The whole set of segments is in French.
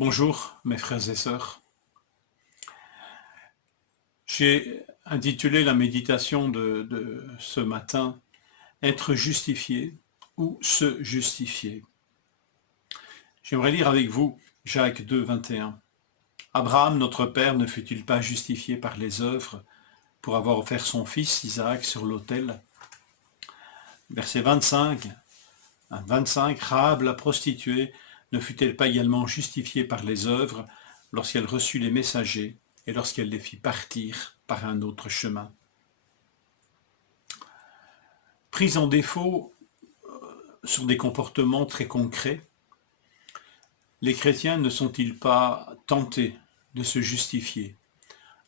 Bonjour mes frères et sœurs. J'ai intitulé la méditation de ce matin « Être justifié ou se justifier ». J'aimerais lire avec vous Jacques 2, 21. « Abraham, notre père, ne fut-il pas justifié par les œuvres pour avoir offert son fils Isaac sur l'autel ?» Verset 25. Rahab la prostituée ne fut-elle pas également justifiée par les œuvres lorsqu'elle reçut les messagers et lorsqu'elle les fit partir par un autre chemin? Prise en défaut sur des comportements très concrets, les chrétiens ne sont-ils pas tentés de se justifier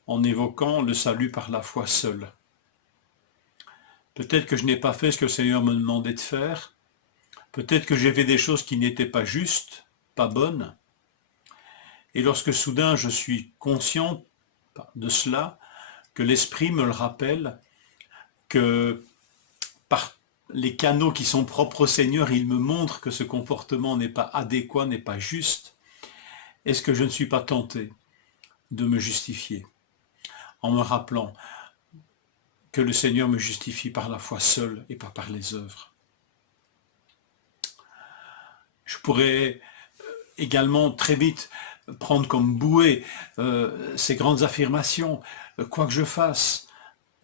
en évoquant le salut par la foi seule? Peut-être que je n'ai pas fait ce que le Seigneur me demandait de faire. Peut-être que j'ai fait des choses qui n'étaient pas justes, pas bonnes. Et lorsque soudain je suis conscient de cela, que l'Esprit me le rappelle, que par les canaux qui sont propres au Seigneur, il me montre que ce comportement n'est pas adéquat, n'est pas juste, est-ce que je ne suis pas tenté de me justifier en me rappelant que le Seigneur me justifie par la foi seule et pas par les œuvres? Je pourrais également très vite prendre comme bouée ces grandes affirmations. Quoi que je fasse,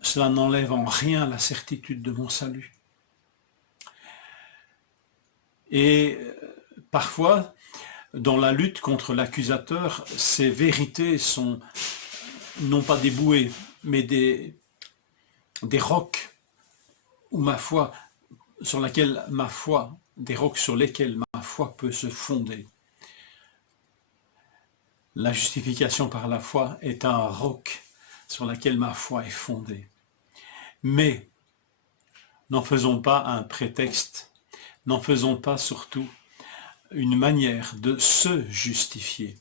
cela n'enlève en rien la certitude de mon salut. Et parfois, dans la lutte contre l'accusateur, ces vérités sont non pas des bouées, mais des rocs où ma foi, sur laquelle ma foi, des rocs sur lesquels ma foi peut se fonder. La justification par la foi est un roc sur lequel ma foi est fondée. Mais n'en faisons pas un prétexte, n'en faisons pas surtout une manière de se justifier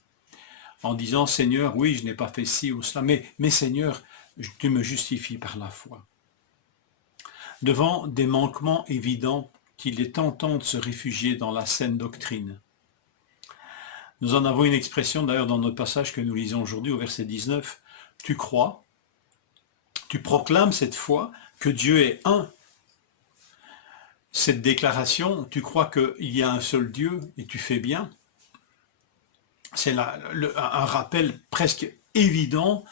en disant « Seigneur, oui, je n'ai pas fait ci ou cela, mais Seigneur, tu me justifies par la foi ». Devant des manquements évidents, qu'il est tentant de se réfugier dans la saine doctrine. Nous en avons une expression d'ailleurs dans notre passage que nous lisons aujourd'hui au verset 19. « Tu crois, tu proclames cette foi que Dieu est un. » Cette déclaration, tu crois qu'il y a un seul Dieu et tu fais bien. C'est un rappel presque évident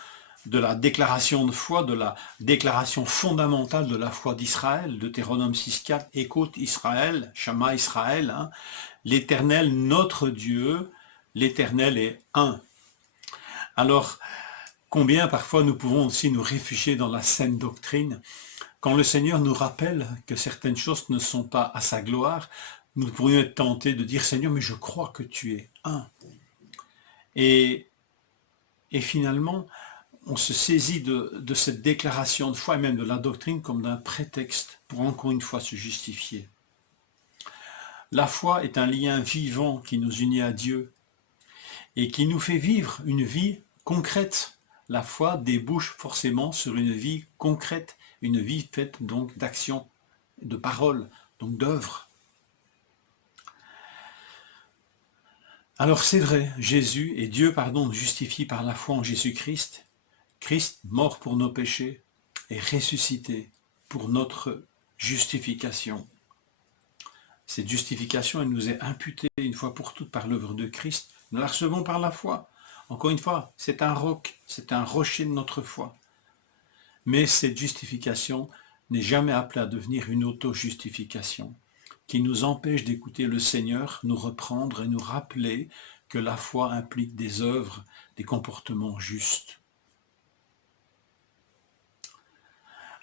de la déclaration de foi, de la déclaration fondamentale de la foi d'Israël, Deutéronome 6.4, écoute Israël, Shama Israël, hein, l'Éternel, notre Dieu, l'Éternel est un. Alors, combien parfois nous pouvons aussi nous réfugier dans la saine doctrine, quand le Seigneur nous rappelle que certaines choses ne sont pas à sa gloire, nous pourrions être tentés de dire, Seigneur, mais je crois que tu es un. Et finalement, on se saisit de cette déclaration de foi et même de la doctrine comme d'un prétexte pour encore une fois se justifier. La foi est un lien vivant qui nous unit à Dieu et qui nous fait vivre une vie concrète. La foi débouche forcément sur une vie concrète, une vie faite donc d'action, de paroles, donc d'œuvres. Alors c'est vrai, Jésus et Dieu, nous justifie par la foi en Jésus-Christ. Christ, mort pour nos péchés, et ressuscité pour notre justification. Cette justification, elle nous est imputée une fois pour toutes par l'œuvre de Christ. Nous la recevons par la foi. Encore une fois, c'est un roc, c'est un rocher de notre foi. Mais cette justification n'est jamais appelée à devenir une auto-justification qui nous empêche d'écouter le Seigneur nous reprendre et nous rappeler que la foi implique des œuvres, des comportements justes.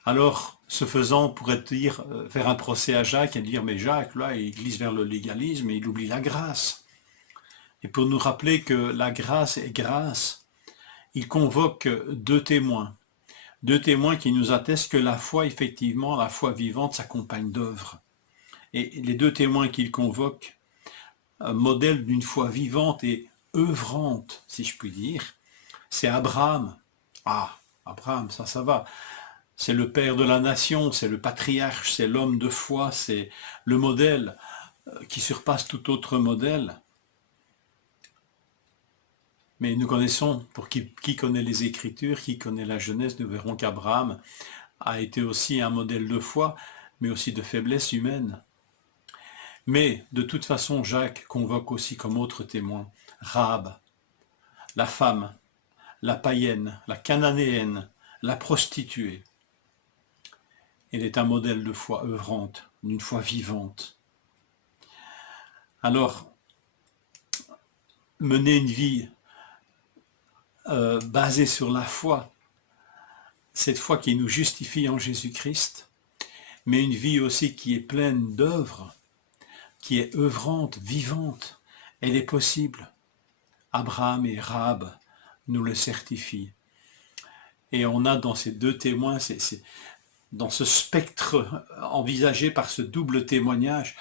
Alors, ce faisant, on pourrait dire, faire un procès à Jacques et dire « mais Jacques, là, il glisse vers le légalisme et il oublie la grâce ». Et pour nous rappeler que la grâce est grâce, il convoque deux témoins qui nous attestent que la foi, effectivement, la foi vivante s'accompagne d'œuvres. Et les deux témoins qu'il convoque, modèle d'une foi vivante et œuvrante, si je puis dire, c'est Abraham. Ah, Abraham, ça va. C'est le père de la nation, c'est le patriarche, c'est l'homme de foi, c'est le modèle qui surpasse tout autre modèle. Mais nous connaissons, pour qui connaît les Écritures, qui connaît la Genèse, nous verrons qu'Abraham a été aussi un modèle de foi, mais aussi de faiblesse humaine. Mais de toute façon, Jacques convoque aussi comme autre témoin Rahab, la femme, la païenne, la cananéenne, la prostituée. Elle est un modèle de foi œuvrante, d'une foi vivante. Alors, mener une vie basée sur la foi, cette foi qui nous justifie en Jésus-Christ, mais une vie aussi qui est pleine d'œuvres, qui est œuvrante, vivante, elle est possible. Abraham et Rahab nous le certifient. Et on a dans ces deux témoins, dans ce spectre envisagé par ce double témoignage,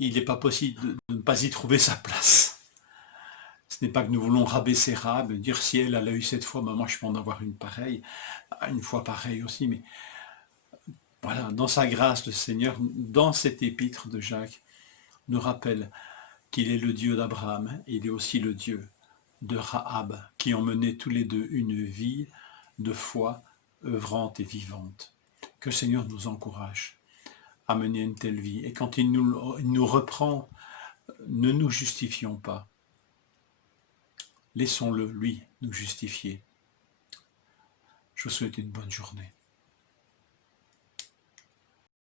il n'est pas possible de ne pas y trouver sa place. Ce n'est pas que nous voulons rabaisser Rahab, dire si elle a eu cette foi, ben moi je peux en avoir une pareille, une foi pareille aussi, mais voilà, dans sa grâce, le Seigneur, dans cette épître de Jacques, nous rappelle qu'il est le Dieu d'Abraham, et il est aussi le Dieu de Rahab, qui ont mené tous les deux une vie de foi œuvrante et vivante. Que le Seigneur nous encourage à mener une telle vie. Et quand il nous reprend, ne nous justifions pas. Laissons-le, lui, nous justifier. Je vous souhaite une bonne journée.